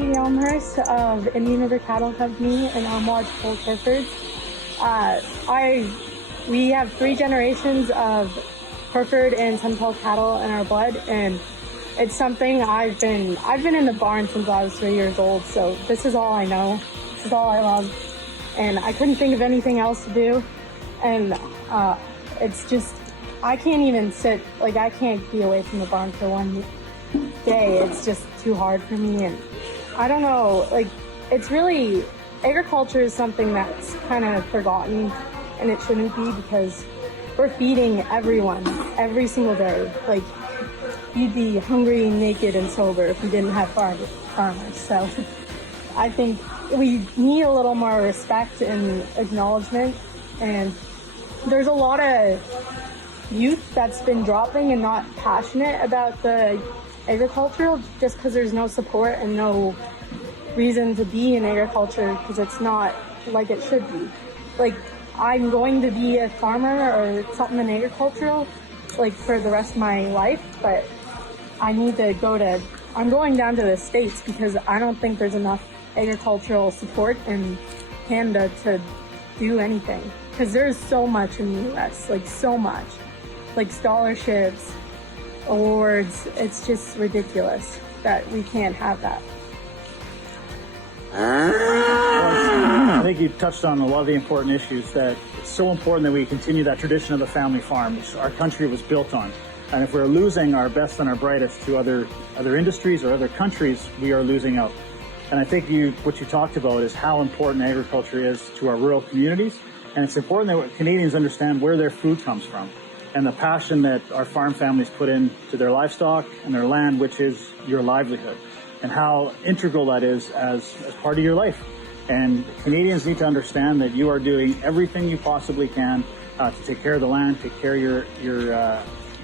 Katie Elmhrist of Indian River Cattle Company in Elmwatch, Hereford. We have 3 generations of Hereford and Sunpelt cattle in our blood, and it's something I've been in the barn since I was 3 years old. So this is all I know. This is all I love, and I couldn't think of anything else to do. And it's just, I can't even sit, like I can't be away from the barn for one day. It's just too hard for me. And I don't know, like it's really, agriculture is something that's kind of forgotten, and it shouldn't be, because we're feeding everyone every single day. Like you'd be hungry, naked, and sober if we didn't have farmers. So I think we need a little more respect and acknowledgement. And there's a lot of youth that's been dropping and not passionate about the agricultural, just because there's no support and no reason to be in agriculture, because it's not like it should be. Like I'm going to be a farmer or something in agricultural like for the rest of my life, but I need to I'm going down to the States because I don't think there's enough agricultural support in Canada to do anything, because there's so much in the US, like so much, like scholarships, awards. It's just ridiculous that we can't have that. I think you touched on a lot of the important issues, that it's so important that we continue that tradition of the family farm, which our country was built on. And if we're losing our best and our brightest to other industries or other countries, we are losing out. And I think what you talked about is how important agriculture is to our rural communities. And it's important that Canadians understand where their food comes from and the passion that our farm families put into their livestock and their land, which is your livelihood, and how integral that is as part of your life. And Canadians need to understand that you are doing everything you possibly can to take care of the land, take care of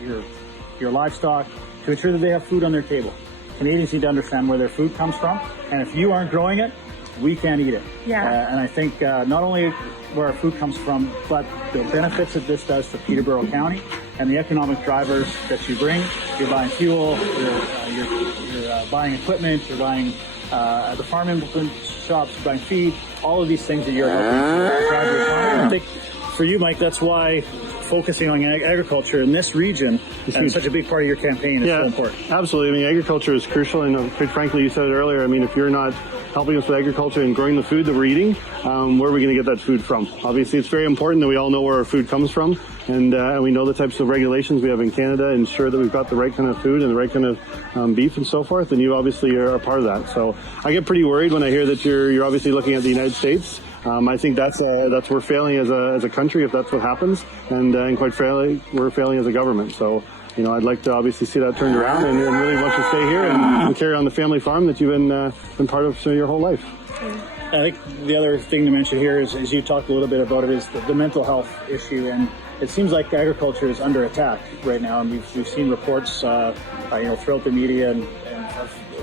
your livestock, to ensure that they have food on their table. Canadians need to understand where their food comes from, and if you aren't growing it, we can't eat it. Yeah. And I think not only where our food comes from, but the benefits that this does for Peterborough County and the economic drivers that you bring. You're buying fuel, you're buying equipment, you're buying the farm implement shops, you're buying feed, all of these things that you're helping drive your economy. I think for you, Mike, that's why focusing on agriculture in this region and such a big part of your campaign is so important. Absolutely. I mean, agriculture is crucial, and quite frankly, you said it earlier. I mean, if you're not helping us with agriculture and growing the food that we're eating, where are we going to get that food from? Obviously, it's very important that we all know where our food comes from, and we know the types of regulations we have in Canada, ensure that we've got the right kind of food and the right kind of beef and so forth, and you obviously are a part of that. So I get pretty worried when I hear that you're obviously looking at the United States. I think that's we're failing as a country if that's what happens, and quite frankly, we're failing as a government. So, you know, I'd like to obviously see that turned around and really want you to stay here and carry on the family farm that you've been part of your whole life. I think the other thing to mention here is you talked a little bit about it, is the mental health issue, and it seems like agriculture is under attack right now, and we've seen reports, throughout the media and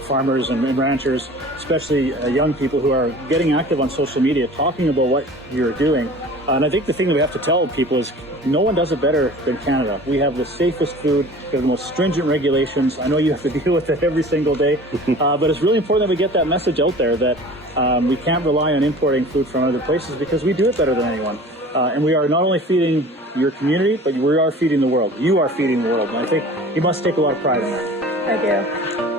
farmers and ranchers, especially young people who are getting active on social media, talking about what you're doing. And I think the thing that we have to tell people is no one does it better than Canada. We have the safest food, we have the most stringent regulations. I know you have to deal with it every single day, but it's really important that we get that message out there that we can't rely on importing food from other places, because we do it better than anyone. And we are not only feeding your community, but we are feeding the world. You are feeding the world, and I think you must take a lot of pride in that. I do.